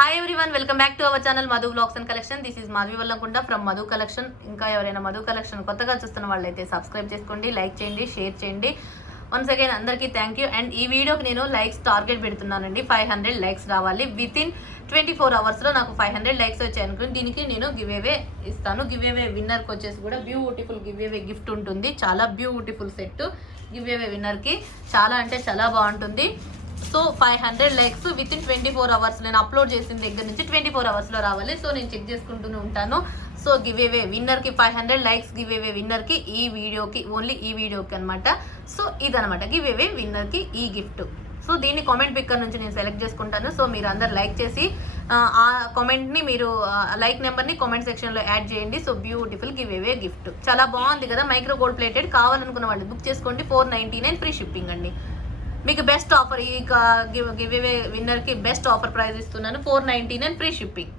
Hi everyone, welcome back to our channel Madhu vlogs and collection. This is Madhavi Vallankunta from Madhu collection. ఇంకా ఎవరైనా Madhu collection కొత్తగా చూస్తున్న వాళ్ళైతే సబ్స్క్రైబ్ చేసుకోండి, లైక్ చేయండి, షేర్ చేయండి. వన్స్ అగైన్ అందరికీ థ్యాంక్ యూ. అండ్ ఈ వీడియోకి నేను లైక్స్ టార్గెట్ పెడుతున్నానండి. 500 లైక్స్ రావాలి. వితిన్ 24 అవర్స్లో నాకు 500 లైక్స్ వచ్చాయి అనుకుని దీనికి నేను గివ్ అవే ఇస్తాను. గివ్ అవే విన్నర్కి వచ్చేసి కూడా బ్యూటిఫుల్ గివ్ అవే గిఫ్ట్ ఉంటుంది. చాలా బ్యూటిఫుల్ సెట్ గివ్ అవే విన్నర్కి. చాలా అంటే చాలా బాగుంటుంది. సో 500 లైక్స్ వితిన్ 24 అవర్స్ నేను అప్లోడ్ చేసిన దగ్గర నుంచి 24 అవర్స్లో రావాలి. సో నేను చెక్ చేసుకుంటూనే ఉంటాను. సో గివ్ అవే విన్నర్కి 500 లైక్స్ గివ్ అవే విన్నర్కి ఈ వీడియోకి, ఓన్లీ ఈ వీడియోకి అనమాట. సో ఇదనమాట గివ్ అవే విన్నర్కి ఈ గిఫ్ట్. సో దీన్ని కామెంట్ పిక్కర్ నుంచి నేను సెలెక్ట్ చేసుకుంటాను. సో మీరు అందరు లైక్ చేసి ఆ కామెంట్ని మీరు లైక్ నెంబర్ని కామెంట్ సెక్షన్లో యాడ్ చేయండి. So beautiful give away gift చాలా బాగుంది కదా. మైక్రో గోల్డ్ ప్లేటెడ్ కావాలనుకున్న వాళ్ళు బుక్ చేసుకోండి. 499 ఫ్రీ షిప్పింగ్ అండి. మీకు బెస్ట్ ఆఫర్ ఈ గివ్ అవే విన్నర్కి బెస్ట్ ఆఫర్ ప్రైస్ ఇస్తున్నాను. 499 free shipping.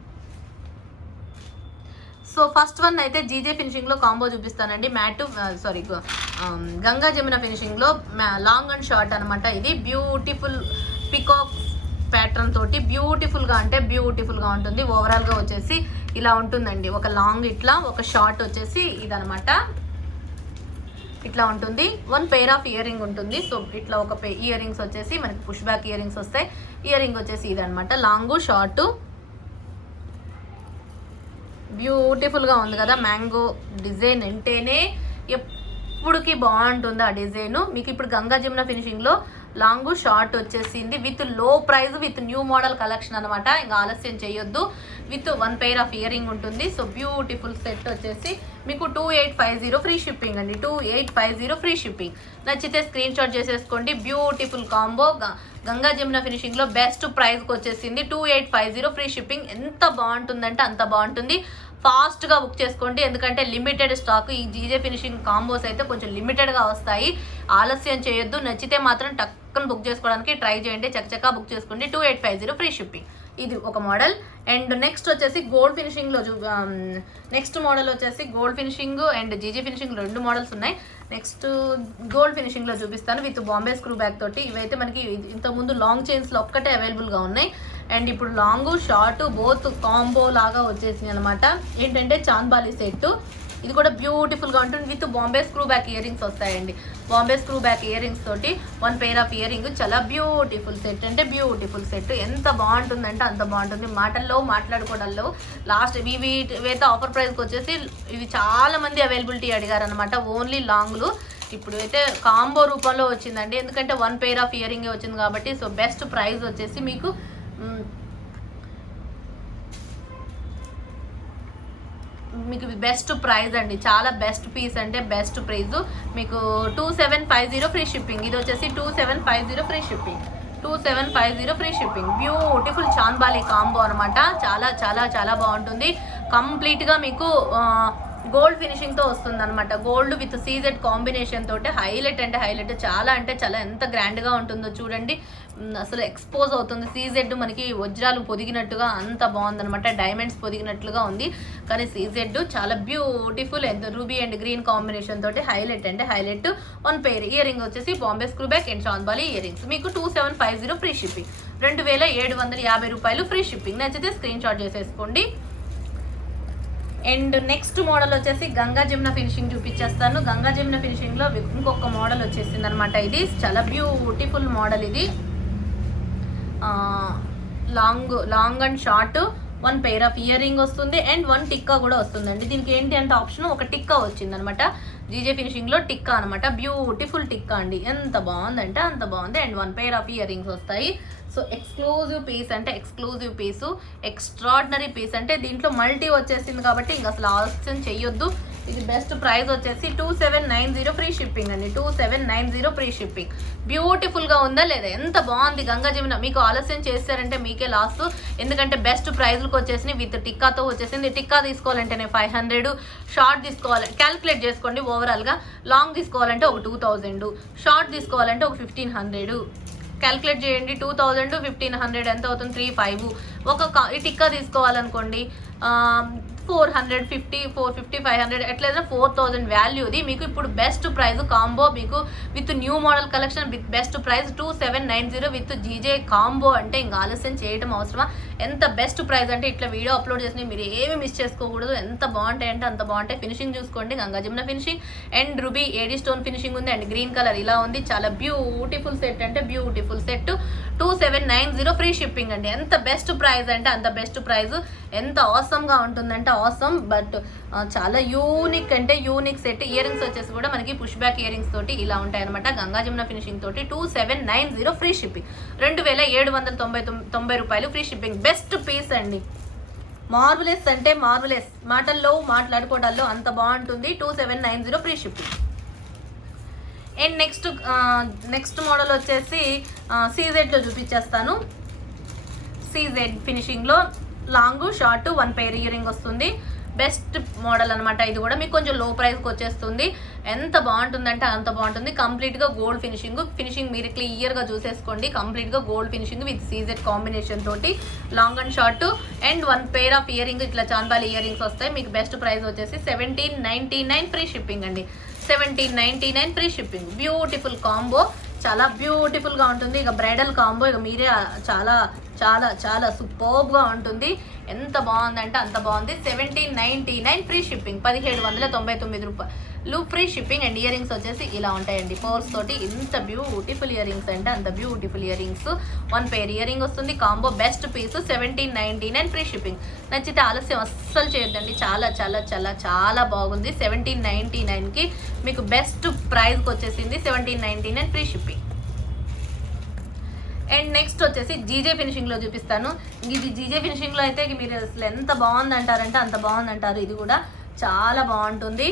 So first one అయితే జీజే ఫినిషింగ్లో కాంబో చూపిస్తానండి. గంగా జమున ఫినిషింగ్లో లాంగ్ అండ్ షార్ట్ అనమాట. ఇది బ్యూటిఫుల్ పికాక్ ప్యాటర్న్ తోటి బ్యూటిఫుల్గా అంటే బ్యూటిఫుల్గా ఉంటుంది. ఓవరాల్గా వచ్చేసి ఇలా ఉంటుందండి. ఒక లాంగ్ ఇట్లా, ఒక షార్ట్ వచ్చేసి ఇదనమాట. ఇట్లా ఉంటుంది. 1 పెయిర్ ఆఫ్ ఇయర్ రింగ్ ఉంటుంది. సో ఇట్లా ఒక ఇయర్ రింగ్స్ వచ్చేసి మనకి పుష్ బ్యాక్ ఇయర్ రింగ్స్ వస్తాయి. ఇయర్ రింగ్ వచ్చేసి ఇదనమాట. లాంగు షార్ట్ బ్యూటిఫుల్గా ఉంది కదా. మ్యాంగో డిజైన్ అంటేనే ఎప్పుడుకి బాగుంటుంది ఆ డిజైన్. మీకు ఇప్పుడు గంగా జమున ఫినిషింగ్లో లాంగ్ షార్ట్ వచ్చేసింది with low price, with new model collection అనమాట. ఇంకా ఆలస్యం చేయొద్దు. With 1 pair of ear ring ఉంటుంది. సో బ్యూటిఫుల్ సెట్ వచ్చేసి మీకు 2850 ఫ్రీ షిప్పింగ్ అండి. 2850 ఫ్రీ షిప్పింగ్. నచ్చితే స్క్రీన్ షాట్ చేసేసుకోండి. బ్యూటిఫుల్ కాంబో గంగా జమున ఫినిషింగ్లో బెస్ట్ ప్రైస్కి వచ్చేసింది. 2850 ఫ్రీ షిప్పింగ్. ఎంత బాగుంటుందంటే అంత బాగుంటుంది. ఫాస్ట్గా బుక్ చేసుకోండి, ఎందుకంటే లిమిటెడ్ స్టాక్. ఈ జీజే ఫినిషింగ్ కాంబోస్ అయితే కొంచెం లిమిటెడ్గా వస్తాయి. ఆలస్యం చేయొద్దు. నచ్చితే మాత్రం టక్కన బుక్ చేసుకోవడానికి ట్రై చేయండి. చక్కచక్క బుక్ చేసుకోండి. 2850 ఫ్రీ షిప్పింగ్. ఇది ఒక మోడల్. అండ్ నెక్స్ట్ వచ్చేసి గోల్డ్ ఫినిషింగ్లో నెక్స్ట్ మోడల్ వచ్చేసి gold finishing and GJ finishing 2 models ఉన్నాయి. నెక్స్ట్ గోల్డ్ ఫినిషింగ్లో చూపిస్తాను విత్ బాంబే స్క్రూ బ్యాక్ తోటి. ఇవైతే మనకి ఇంతకుముందు లాంగ్ చైన్స్లో ఒక్కటే అవైలబుల్గా ఉన్నాయి. అండ్ ఇప్పుడు లాంగ్ షార్ట్ బోత్ కాంబో లాగా వచ్చేసింది అనమాట. ఏంటంటే చాంద్బాలి సెట్. ఇది కూడా బ్యూటిఫుల్గా ఉంటుంది. With Bombay screw back ear rings వస్తాయండి. Bombay screw back ear rings తోటి 1 పెయిర్ ఆఫ్ ఇయర్ రింగ్. చాలా బ్యూటిఫుల్ సెట్ అంటే బ్యూటిఫుల్ సెట్. ఎంత బాగుంటుందంటే అంత బాగుంటుంది. మాటల్లో మాట్లాడుకోవడంలో లాస్ట్ ఇవైతే ఆఫర్ ప్రైస్కి వచ్చేసి ఇవి చాలా మంది అవైలబిలిటీ అడిగారు అనమాట. ఓన్లీ లాంగ్లు ఇప్పుడు అయితే కాంబో రూపంలో వచ్చిందండి. ఎందుకంటే 1 పెయిర్ ఆఫ్ ఇయర్ రింగే వచ్చింది కాబట్టి. సో బెస్ట్ ప్రైస్ వచ్చేసి మీకు బెస్ట్ ప్రైస్ అండి. చాలా బెస్ట్ పీస్ అంటే బెస్ట్ ప్రైస్. మీకు 2750 ఫ్రీ షిప్పింగ్. ఇది వచ్చేసి 2750 free shipping. 2750 free shipping. Beautiful chandbali combo అనమాట. చాలా చాలా చాలా బాగుంటుంది. కంప్లీట్గా మీకు గోల్డ్ ఫినిషింగ్తో వస్తుంది అనమాట. గోల్డ్ విత్ సీజెడ్ కాంబినేషన్ తోటి హైలైట్ అంటే హైలైట్. చాలా అంటే చాలా ఎంత గ్రాండ్గా ఉంటుందో చూడండి. అసలు ఎక్స్పోజ్ అవుతుంది. సీజెడ్ మనకి వజ్రాలు పొదిగినట్టుగా అంత బాగుందనమాట. డైమండ్స్ పొదిగినట్లుగా ఉంది. కానీ సీజెడ్ చాలా బ్యూటిఫుల్. ఎంత రూబీ అండ్ గ్రీన్ కాంబినేషన్ తోటి హైలైట్ అంటే హైలైట్. 1 పెయిర్ ఇయర్ రింగ్ వచ్చేసి Bombay screw back and chandbali ear rings. మీకు 2750 ఫ్రీ షిప్పింగ్. 2750 రూపాయలు ఫ్రీ షిప్పింగ్. నచ్చితే స్క్రీన్ షాట్ చేసేసుకోండి. అండ్ నెక్స్ట్ మోడల్ వచ్చేసి గంగా జమున ఫినిషింగ్ చూపించేస్తాను. గంగా జమున ఫినిషింగ్లో ఇంకొక మోడల్ వచ్చేసింది అనమాట. ఇది చాలా బ్యూటిఫుల్ మోడల్. ఇది long and short 1 pair of ear ring వస్తుంది అండ్ 1 టిక్కా కూడా వస్తుందండి. దీనికి ఏంటి అంటే ఆప్షన్ ఒక టిక్కా వచ్చింది అనమాట. జీజే ఫినిషింగ్లో టిక్కా అనమాట. బ్యూటిఫుల్ టిక్కా అండి. ఎంత బాగుందంటే అంత బాగుంది. And 1 pair of ear rings వస్తాయి. సో ఎక్స్క్లూజివ్ పీస్ అంటే ఎక్స్క్లూజివ్ పీసు, ఎక్స్ట్రాడినరీ పీస్. అంటే దీంట్లో మల్టీ వచ్చేసింది కాబట్టి ఇంక అసలు ఆలోచన చెయ్యొద్దు. ఇది బెస్ట్ ప్రైస్ వచ్చేసి 2790 ఫ్రీ షిప్పింగ్ అండి. 2790 ఫ్రీ షిప్పింగ్. బ్యూటిఫుల్గా ఉందా లేదా? ఎంత బాగుంది గంగా జమున. మీకు ఆలస్యం చేస్తారంటే మీకే లాస్. ఎందుకంటే బెస్ట్ ప్రైజ్లకు వచ్చేసి విత్ టిక్కాతో వచ్చేసింది. టిక్కా తీసుకోవాలంటేనే 500, షార్ట్ తీసుకోవాలి క్యాల్కులేట్ చేసుకోండి. ఓవరాల్గా లాంగ్ తీసుకోవాలంటే ఒక 2000, షార్ట్ తీసుకోవాలంటే ఒక 1500. క్యాల్కులేట్ చేయండి. 2000 1500 ఎంత అవుతుంది? 35. ఈ టిక్కా తీసుకోవాలనుకోండి 450, 450, 500 ఎట్లయినా 4000 వాల్యూది మీకు ఇప్పుడు బెస్ట్ ప్రైస్ కాంబో మీకు with new model collection with best price 2790 with GJ combo అంటే ఇంకా ఆలస్యం చేయడం అవసరమా. ఎంత బెస్ట్ ప్రైస్ అంటే ఇట్లా వీడియో అప్లోడ్ చేసినవి మీరు ఏమి మిస్ చేసుకోకూడదు. ఎంత బాగుంటాయి అంటే అంత బాగుంటాయి. ఫినిషింగ్ చూసుకోండి, Ganga Jamuna finishing and ruby AD stone finishing ఉంది అండ్ గ్రీన్ కలర్ ఇలా ఉంది. చాలా బ్యూటిఫుల్ సెట్ అంటే బ్యూటిఫుల్ సెట్ 2790 ఫ్రీ షిప్పింగ్ అండి. ఎంత బెస్ట్ ప్రైస్ అంటే అంత బెస్ట్ ప్రైస్. ఎంత ఆసమ్గా ఉంటుందంటే ఆసమ్, బట్ చాలా యూనిక్ అంటే యూనిక్ సెట్. ఇయర్ రింగ్స్ వచ్చేసి కూడా మనకి పుష్ బ్యాక్ ఇయర్ రింగ్స్ తోటి ఇలా ఉంటాయి అనమాట. గంగా జమున ఫినిషింగ్ తోటి 2790 ఫ్రీ షిప్పింగ్, 2790 రూపాయలు ఫ్రీ షిప్పింగ్. బెస్ట్ పీస్ అండి, మార్వెలెస్ అంటే మార్వెలెస్, మాటల్లో మాట్లాడుకోవడాల్లో అంత బాగుంటుంది. 2790 free shipping. And next model వచ్చేసి సీజెడ్లో చూపించేస్తాను. సీజెడ్ ఫినిషింగ్లో long short 1 pair ear ring వస్తుంది. బెస్ట్ మోడల్ అనమాట. ఇది కూడా మీకు కొంచెం లో ప్రైస్కి వచ్చేస్తుంది. ఎంత బాగుంటుందంటే అంత బాగుంటుంది. కంప్లీట్గా గోల్డ్ ఫినిషింగ్ మీరు క్లియర్గా చూసేసుకోండి. కంప్లీట్గా gold finishing with CZ combination తోటి long and short and 1 pair of ear ring ఇట్లా చాందాలి ఇయర్ రింగ్స్ వస్తాయి. మీకు బెస్ట్ ప్రైస్ వచ్చేసి 1799 ఫ్రీ షిప్పింగ్ అండి. 1799 ఫ్రీ షిప్పింగ్. బ్యూటిఫుల్ కాంబో, చాలా బ్యూటిఫుల్గా ఉంటుంది. ఇక బ్రైడల్ కాంబో ఇక మీరే చాలా చాలా చాలా సూపర్బ్గా ఉంటుంది. ఎంత బాగుందంటే అంత బాగుంది. 1799 ఫ్రీ షిప్పింగ్, 1799 రూపాయలు free shipping. And ear rings వచ్చేసి ఇలా ఉంటాయండి, పర్ల్స్ తోటి. ఎంత బ్యూటిఫుల్ ఇయర్ రింగ్స్ అంటే అంత beautiful ear rings. 1 pair ear ring వస్తుంది. Combo best piece 1799 free shipping. నచ్చితే ఆలస్యం అస్సలు చేయొద్దండి. చాలా చాలా చాలా చాలా బాగుంది. 1799కి మీకు బెస్ట్ ప్రైస్కి వచ్చేసింది. 1799 ఫ్రీ షిప్పింగ్. అండ్ నెక్స్ట్ వచ్చేసి జీజే ఫినిషింగ్లో చూపిస్తాను. ఇది జీజే ఫినిషింగ్లో అయితే మీరు అసలు ఎంత బాగుందంటారంటే అంత బాగుందంటారు. ఇది కూడా చాలా బాగుంటుంది.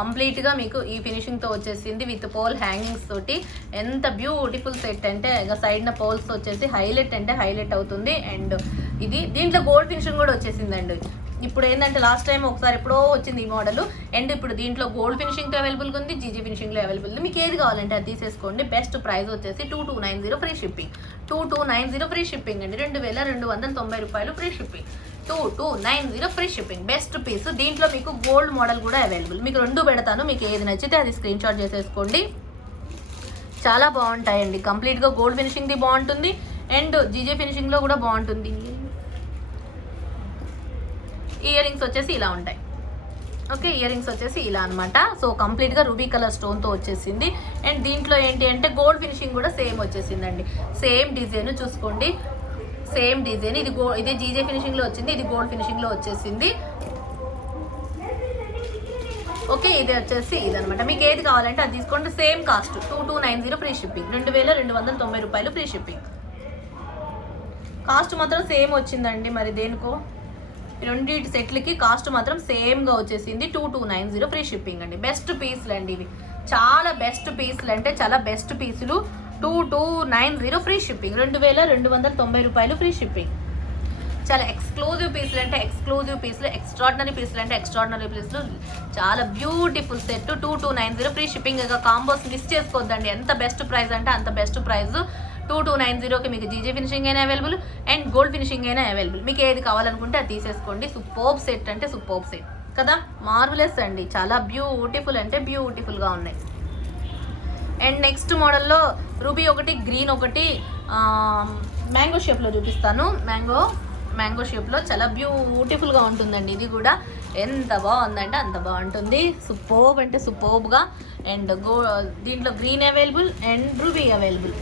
కంప్లీట్గా మీకు ఈ ఫినిషింగ్తో వచ్చేసింది విత్ పోల్ హ్యాంగింగ్స్ తోటి. ఎంత బ్యూటిఫుల్ సెట్ అంటే ఇక సైడ్న పోల్స్ వచ్చేసి హైలైట్ అంటే హైలైట్ అవుతుంది. అండ్ ఇది దీంట్లో గోల్డ్ ఫినిషింగ్ కూడా వచ్చేసిందండి. ఇప్పుడు ఏంటంటే లాస్ట్ టైం ఒకసారి ఎప్పుడో వచ్చింది ఈ మోడల్. అండ్ ఇప్పుడు దీంట్లో గోల్డ్ ఫినిషింగ్తో అవైలబుల్గా ఉంది, జీజీ ఫినిషింగ్లో అవైలబుల్ ఉంది. మీకు ఏది కావాలంటే అది తీసేసుకోండి. బెస్ట్ ప్రైస్ వచ్చేసి 2290 ఫ్రీ షిప్పింగ్. 2290 ఫ్రీ షిప్పింగ్ అండి. 2290 రూపాయలు free shipping. 2290 free shipping. Best piece. దీంట్లో మీకు గోల్డ్ మోడల్ కూడా అవైలబుల్. మీకు 2 పెడతాను, మీకు ఏది నచ్చితే అది స్క్రీన్ షాట్ చేసేసుకోండి. చాలా బాగుంటాయండి. కంప్లీట్గా గోల్డ్ ఫినిషింగ్ది బాగుంటుంది అండ్ జీజే ఫినిషింగ్లో కూడా బాగుంటుంది. ఇయర్ రింగ్స్ వచ్చేసి ఇలా ఉంటాయి. ఓకే, ఇయర్ రింగ్స్ వచ్చేసి ఇలా అనమాట. సో కంప్లీట్గా రూబీ కలర్ స్టోన్తో వచ్చేసింది. అండ్ దీంట్లో ఏంటి అంటే గోల్డ్ ఫినిషింగ్ కూడా సేమ్ వచ్చేసిందండి. సేమ్ డిజైన్ చూసుకోండి, సేమ్ డిజైన్. ఇది జీజే ఫినిషింగ్లో వచ్చింది, ఇది గోల్డ్ ఫినిషింగ్లో వచ్చేసింది. ఓకే, ఇది వచ్చేసి ఇదనమాట. మీకు ఏది కావాలంటే అది తీసుకోండి. Same cost 2290 free shipping. 2290 రూపాయలు ఫ్రీ షిప్పింగ్. కాస్ట్ మాత్రం సేమ్ వచ్చిందండి. మరి దేనికో రెండింటి సెట్లకి కాస్ట్ మాత్రం సేమ్గా వచ్చేసింది. 2290 ఫ్రీ షిప్పింగ్ అండి. బెస్ట్ పీసులు అండి ఇవి. చాలా బెస్ట్ పీసులు అంటే చాలా బెస్ట్ పీసులు. 2290 ఫ్రీ షిప్పింగ్. 2290 రూపాయలు ఫ్రీ షిప్పింగ్. చాలా ఎక్స్క్లూజివ్ పీసులు అంటే ఎక్స్క్లూజివ్ పీసులు, ఎక్స్ట్రాడినరీ పీసులు అంటే ఎక్స్ట్రాడినరీ పీసులు. చాలా బ్యూటిఫుల్ సెట్ 2290 ఫ్రీ షిప్పింగ్. ఇక కాంబోస్ మిస్ చేసుకోవద్దండి. ఎంత బెస్ట్ ప్రైస్ అంటే అంత బెస్ట్ ప్రైస్. 2290కి మీకు జీజే ఫినిషింగ్ అయినా అవైలబుల్ అండ్ గోల్డ్ ఫినిషింగ్ అయినా అవైలబుల్. మీకు ఏది కావాలనుకుంటే అది తీసేసుకోండి. సూపర్బ్ సెట్ అంటే సూపర్బ్ సెట్ కదా, మార్వెలెస్ అండి. చాలా బ్యూటిఫుల్ అంటే బ్యూటిఫుల్గా ఉన్నాయి. అండ్ నెక్స్ట్ మోడల్లో రూబీ ఒకటి, గ్రీన్ ఒకటి, మ్యాంగో షేప్లో చూపిస్తాను. మ్యాంగో షేప్లో చాలా బ్యూటిఫుల్గా ఉంటుందండి. ఇది కూడా ఎంత బాగుందంటే అంత బాగుంటుంది. సూపర్బ్ అంటే సూపర్బ్గా. అండ్ దీంట్లో green available and ruby available.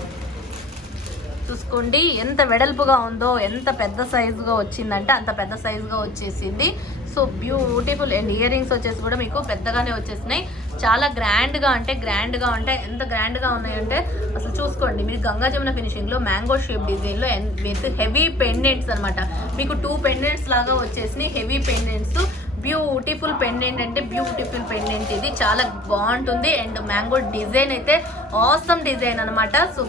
చూసుకోండి ఎంత వెడల్పుగా ఉందో, ఎంత పెద్ద సైజుగా వచ్చిందంటే అంత పెద్ద సైజుగా వచ్చేసింది. So beautiful. And ear rings వచ్చేసి కూడా మీకు పెద్దగానే వచ్చేసినాయి. చాలా గ్రాండ్గా అంటే ఎంత గ్రాండ్గా ఉన్నాయంటే అసలు చూసుకోండి. మీరు గంగా జమున ఫినిషింగ్లో మ్యాంగో షేప్ డిజైన్లో విత్ హెవీ పెండెంట్స్ అనమాట. మీకు 2 పెండెంట్స్ లాగా వచ్చేసినాయి, హెవీ పెండెంట్స్. బ్యూటిఫుల్ పెండెంట్ అంటే బ్యూటిఫుల్ పెండెంట్. ఇది చాలా బాగుంటుంది. అండ్ మ్యాంగో డిజైన్ అయితే ఆసమ్ డిజైన్ అనమాట. సో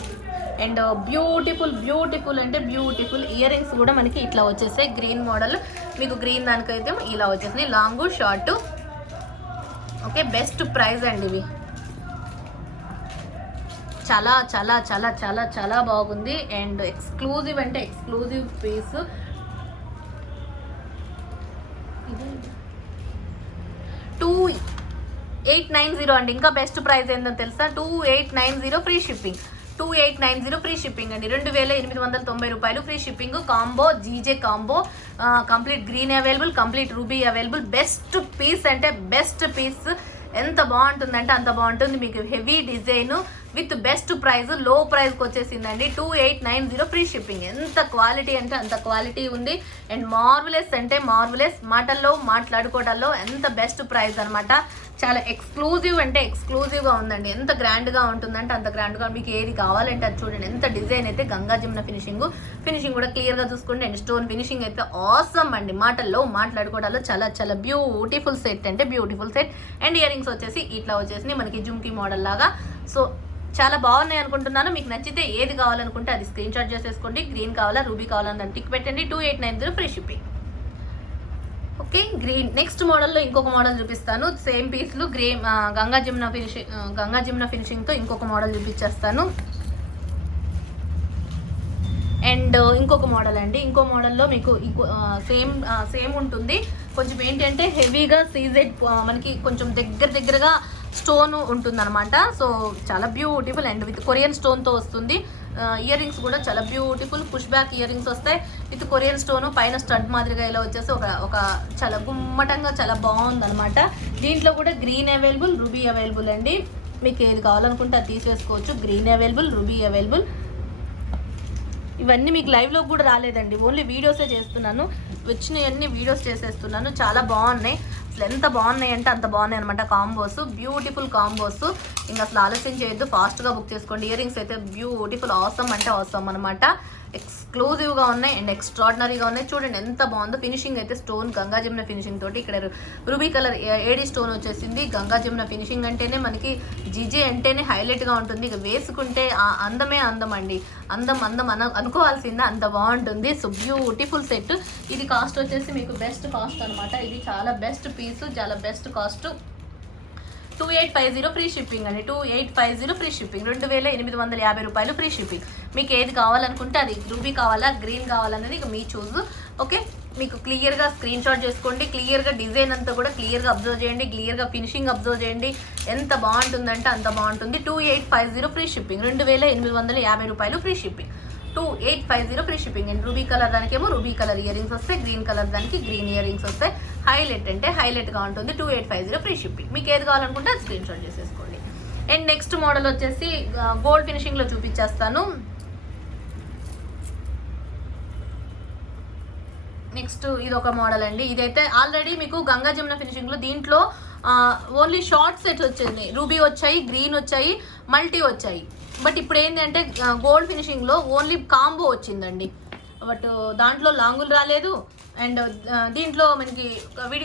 అండ్ బ్యూటిఫుల్ అంటే బ్యూటిఫుల్. ఇయర్ రింగ్స్ కూడా మనకి ఇట్లా వచ్చేసాయి. గ్రీన్ మోడల్ మీకు గ్రీన్ దానికైతే ఇలా వచ్చేసినాయి, long short. Okay, best price అండి ఇవి. చాలా చాలా చాలా చాలా చాలా బాగుంది. అండ్ ఎక్స్క్లూజివ్ అంటే ఎక్స్క్లూజివ్ పీస్ ఇది. 2890 అండి. ఇంకా బెస్ట్ ప్రైస్ ఏంటో తెలుసా, 2890 ఫ్రీ షిప్పింగ్. 2890 ఫ్రీ షిప్పింగ్ అండి. 2890 రూపాయలు free shipping. Combo GJ combo, complete green available, complete ruby available. Best piece అంటే బెస్ట్ పీస్. ఎంత బాగుంటుందంటే అంత బాగుంటుంది. మీకు heavy design with best price, low ప్రైస్కి వచ్చేసిందండి. 2890 ఫ్రీ షిప్పింగ్. ఎంత క్వాలిటీ అంటే అంత క్వాలిటీ ఉంది. అండ్ మార్వలెస్ అంటే మార్వలెస్, మాటల్లో మాట్లాడుకోవడాల్లో ఎంత బెస్ట్ ప్రైస్ అనమాట. చాలా ఎక్స్క్లూజివ్ అంటే ఎక్స్క్లూజివ్గా ఉందండి. ఎంత గ్రాండ్గా ఉంటుందంటే అంత గ్రాండ్గా. మీకు ఏది కావాలంటే అది చూడండి. ఎంత డిజైన్ అయితే గంగా జమున ఫినిషింగ్ కూడా క్లియర్గా చూసుకోండి. అండ్ స్టోన్ ఫినిషింగ్ అయితే ఆసమ్ అండి. మాటల్లో మాట్లాడుకోవడాల్లో చాలా చాలా బ్యూటిఫుల్ సెట్ అంటే beautiful set. And ear rings వచ్చేసి ఇట్లా వచ్చేసి మనకి జుమ్కీ మోడల్ లాగా. సో చాలా బాగున్నాయి అనుకుంటున్నాను. మీకు నచ్చితే ఏది కావాలనుకుంటే అది స్క్రీన్ షాట్ చేసేసుకోండి. గ్రీన్ కావాలా రూబీ కావాలని టిక్ పెట్టండి. 2890 free shipping. Okay, green. Next మోడల్లో ఇంకొక మోడల్ చూపిస్తాను. సేమ్ పీస్లు గంగా జమున ఫినిషింగ్తో ఇంకొక మోడల్ చూపించేస్తాను. అండ్ ఇంకొక మోడల్ అండి. ఇంకో మోడల్లో మీకు సేమ్ ఉంటుంది. కొంచెం ఏంటంటే హెవీగా సీజెడ్, మనకి కొంచెం దగ్గరగా స్టోన్ ఉంటుందన్నమాట. సో చాలా బ్యూటిఫుల్ అండ్ విత్ కొరియన్ స్టోన్తో వస్తుంది. ఇయర్ రింగ్స్ కూడా చాలా beautiful push back ear rings వస్తాయి విత్ కొరియన్ స్టోన్. పైన స్టడ్ మాదిరిగా ఇలా వచ్చేసి ఒక చాలా గుమ్మటంగా చాలా బాగుంది అనమాట. దీంట్లో కూడా గ్రీన్ అవైలబుల్, రూబీ అవైలబుల్ అండి. మీకు ఏది కావాలనుకుంటే అది తీసేసుకోవచ్చు. Green available, ruby available. ఇవన్నీ మీకు లైవ్లో కూడా రాలేదండి, ఓన్లీ వీడియోసే చేస్తున్నాను. వచ్చినవన్నీ వీడియోస్ చేసేస్తున్నాను. చాలా బాగున్నాయి. అసలు ఎంత బాగున్నాయి అంటే అంత బాగున్నాయి అనమాట. Combos, beautiful combos. ఇంకా అసలు ఆలస్యం చేయొద్దు, ఫాస్ట్గా బుక్ చేసుకోండి. ఇయర్ రింగ్స్ అయితే బ్యూటిఫుల్, ఆసమ్ అంటే ఆసమ్ అనమాట. ఎక్స్క్లూజివ్గా ఉన్నాయి అండ్ ఎక్స్ట్రాడినరీగా ఉన్నాయి. చూడండి ఎంత బాగుందో. ఫినిషింగ్ అయితే స్టోన్ గంగా జమున ఫినిషింగ్ తోటి, ఇక్కడ రూబీ కలర్ ఏడీ స్టోన్ వచ్చేసింది. గంగా జమున ఫినిషింగ్ అంటేనే మనకి జీజే అంటేనే హైలైట్గా ఉంటుంది. ఇక వేసుకుంటే అందమే అందం అండి. అందం అనుకోవాల్సిందే, అంత బాగుంటుంది. So beautiful set. ఇది కాస్ట్ వచ్చేసి మీకు బెస్ట్ కాస్ట్ అనమాట. ఇది చాలా బెస్ట్ పీస్, చాలా బెస్ట్ కాస్ట్. 2850 ఫ్రీ షిప్పింగ్ అండి. 2850 ఫ్రీ షిప్పింగ్. 2850 రూపాయలు ఫ్రీ షిప్పింగ్. మీకు ఏది కావాలనుకుంటే అది రూబీ కావాలా గ్రీన్ కావాలనేది ఇక మీ చూజ్. ఓకే, మీకు క్లియర్గా స్క్రీన్ షాట్ చేసుకోండి. క్లియర్గా డిజైన్ అంతా కూడా క్లియర్గా అబ్జర్వ్ చేయండి. క్లియర్గా ఫినిషింగ్ అబ్జర్వ్ చేయండి. ఎంత బాగుంటుందంటే అంత బాగుంటుంది. 2850 ఫ్రీ షిప్పింగ్. 2850 రూపాయలు free shipping. 2850 free shipping. And ruby colour దానికేమో రూబీ కలర్ ఇయర్ రింగ్స్ వస్తాయి. గ్రీన్ కలర్ దానికి గ్రీన్ ఇయర్ రింగ్స్ వస్తాయి. హైలైట్ అంటే హైలైట్గా ఉంటుంది. 2850 ఫ్రీ షిప్పింగ్. మీకు ఏది కావాలనుకుంటే అది స్క్రీన్ షాట్ చేసేసుకోండి. అండ్ నెక్స్ట్ మోడల్ వచ్చేసి గోల్డ్ ఫినిషింగ్లో చూపించేస్తాను. నెక్స్ట్ ఇది ఒక మోడల్ అండి. ఇదైతే ఆల్రెడీ మీకు గంగా జమున ఫినిషింగ్లో దీంట్లో ఓన్లీ షార్ట్ సెట్స్ వచ్చింది. రూబీ వచ్చాయి, గ్రీన్ వచ్చాయి, మల్టీ వచ్చాయి. బట్ ఇప్పుడు ఏంటంటే గోల్డ్ ఫినిషింగ్లో ఓన్లీ కాంబో వచ్చిందండి. బట్ దాంట్లో లాంగులు రాలేదు అండ్ దీంట్లో మనకి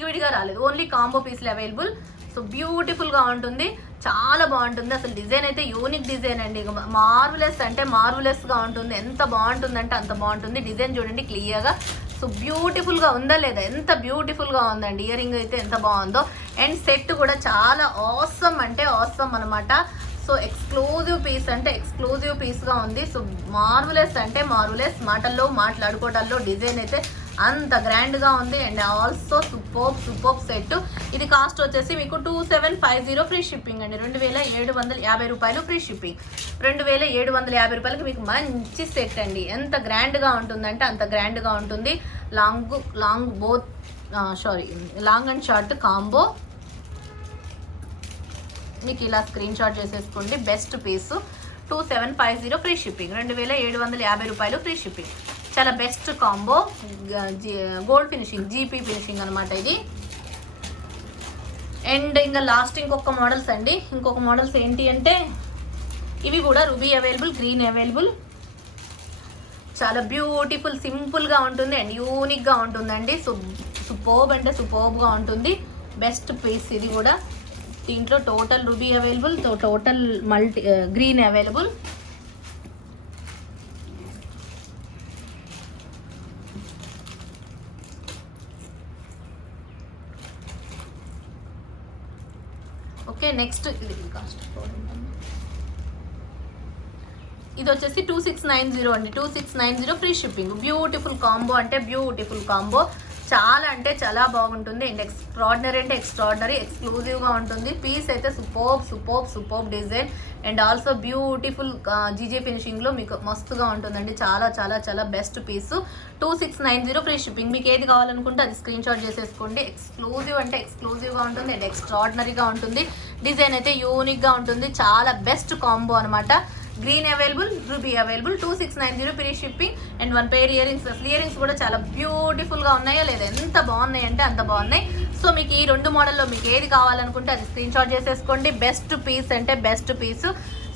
విడిగా రాలేదు. ఓన్లీ కాంబో పీస్లు అవైలబుల్. సో బ్యూటిఫుల్గా ఉంటుంది, చాలా బాగుంటుంది. అసలు డిజైన్ అయితే యూనిక్ డిజైన్ అండి. మార్వలెస్ అంటే మార్వలెస్గా ఉంటుంది. ఎంత బాగుంటుందంటే అంత బాగుంటుంది. డిజైన్ చూడండి క్లియర్గా. సో బ్యూటిఫుల్గా ఉందా లేదా, ఎంత బ్యూటిఫుల్గా ఉందండి. ఇయర్ రింగ్ అయితే ఎంత బాగుందో. అండ్ సెట్ కూడా చాలా ఆసమ్ అంటే ఆసమ్ అనమాట. సో ఎక్స్క్లూజివ్ పీస్ అంటే ఎక్స్క్లూజివ్ పీస్గా ఉంది. సో మార్వలెస్ అంటే మార్వలెస్, మాటల్లో మాట్లాడుకోవడాల్లో డిజైన్ అయితే అంత గ్రాండ్గా ఉంది. And also super set. ఇది కాస్ట్ వచ్చేసి మీకు 2750 ఫ్రీ షిప్పింగ్ అండి. 2750 రూపాయలు ఫ్రీ షిప్పింగ్. 2750 రూపాయలకి మీకు మంచి సెట్ అండి. ఎంత గ్రాండ్గా ఉంటుందంటే అంత గ్రాండ్గా ఉంటుంది. Long and short combo. మీకు ఇలా స్క్రీన్ షాట్ చేసేసుకోండి. Best piece. 2750 free shipping. 2750 రూపాయలు ఫ్రీ షిప్పింగ్. చాలా best combo. Gold finishing, GP finishing అనమాట ఇది. అండ్ ఇంకా లాస్ట్ ఇంకొక మోడల్స్ అండి. ఇంకొక మోడల్స్ ఏంటి అంటే ఇవి కూడా రూబీ అవైలబుల్, గ్రీన్ అవైలబుల్. చాలా బ్యూటిఫుల్, సింపుల్గా ఉంటుంది అండ్ యూనిక్గా ఉంటుందండి. సూపర్బ్ అంటే సూపర్బ్గా ఉంటుంది. బెస్ట్ పీస్ ఇది కూడా. దీంట్లో total ruby available, total green available. Okay, next ఇది కాస్ట్ ఇది వచ్చేసి 2690 అండి. 2690 ఫ్రీ షిప్పింగ్. బ్యూటిఫుల్ కాంబో అంటే బ్యూటిఫుల్ కాంబో. చాలా అంటే చాలా బాగుంటుంది అండ్ ఎక్స్ట్రాడినరీ అంటే ఎక్స్ట్రాడినరీ ఎక్స్క్లూజివ్గా ఉంటుంది. పీస్ అయితే superb design and also beautiful GJ ఫినిషింగ్లో మీకు మస్తుగా ఉంటుందండి. చాలా చాలా చాలా బెస్ట్ పీసు. 2690 ఫ్రీ షిప్పింగ్. మీకు ఏది కావాలనుకుంటే అది స్క్రీన్ షాట్ చేసేసుకోండి. ఎక్స్క్లూజివ్ అంటే ఎక్స్క్లూజివ్గా ఉంటుంది అండ్ ఎక్స్ట్రాడినరీగా ఉంటుంది. డిజైన్ అయితే యూనిక్గా ఉంటుంది. చాలా బెస్ట్ కాంబో అనమాట. Green available, ruby available. 2690 free shipping and 1 pair ear rings. అసలు ఇయర్ రింగ్స్ కూడా చాలా బ్యూటిఫుల్గా ఉన్నాయో లేదా, ఎంత బాగున్నాయి అంటే అంత బాగున్నాయి. సో మీకు ఈ 2 మోడల్లో మీకు ఏది కావాలనుకుంటే అది స్క్రీన్ షాట్ చేసేసుకోండి. బెస్ట్ పీస్ అంటే best piece.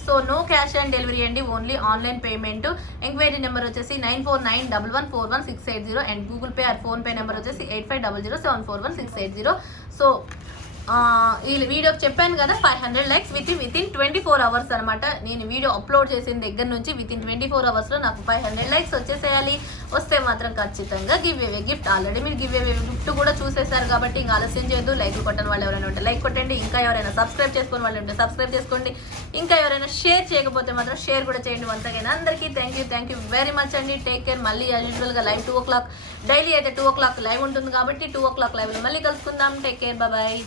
So no cash on delivery అండి, only online payment. Enquiry number వచ్చేసి 9491141680 and Google pay or PhonePe number వచ్చేసి 8500741680. సో ఈ వీడియో చెప్పాను కదా 500 లైక్స్ వితిన్ 24 అవర్స్ అనమాట. నేను వీడియో అప్లోడ్ చేసిన దగ్గర నుంచి వితిన్ 24 అవర్స్లో నాకు 500 లైక్స్ వచ్చేసేయాలి. వస్తే మాత్రం ఖచ్చితంగా గివ్ అవే గిఫ్ట్. ఆల్రెడీ మీరు గివ్ అవే గిఫ్ట్ కూడా చూసేశారు కాబట్టి ఇంకా ఆలస్యం చేయొద్దు. లైక్ కొట్టని వాళ్ళు ఎవరైనా ఉంటే లైక్ కొట్టండి. ఇంకా ఎవరైనా సబ్స్క్రైబ్ చేసుకుని వాళ్ళు ఉంటే సబ్స్క్రైబ్ చేసుకోండి. ఇంకా ఎవరైనా షేర్ చేయకపోతే మాత్రం షేర్ కూడా చేయండి. వన్స్ అగైన్ అందరికీ థ్యాంక్ యూ వెరీ మచ్ అండి. Take care. మళ్ళీ యూజువల్గా లైవ్ 2 o'clock డైలీ అయితే 2 o'clock లైవ్ ఉంటుంది కాబట్టి 2 o'clock లైవ్లో మళ్ళీ కలుసుకుందాం. Take care, bye.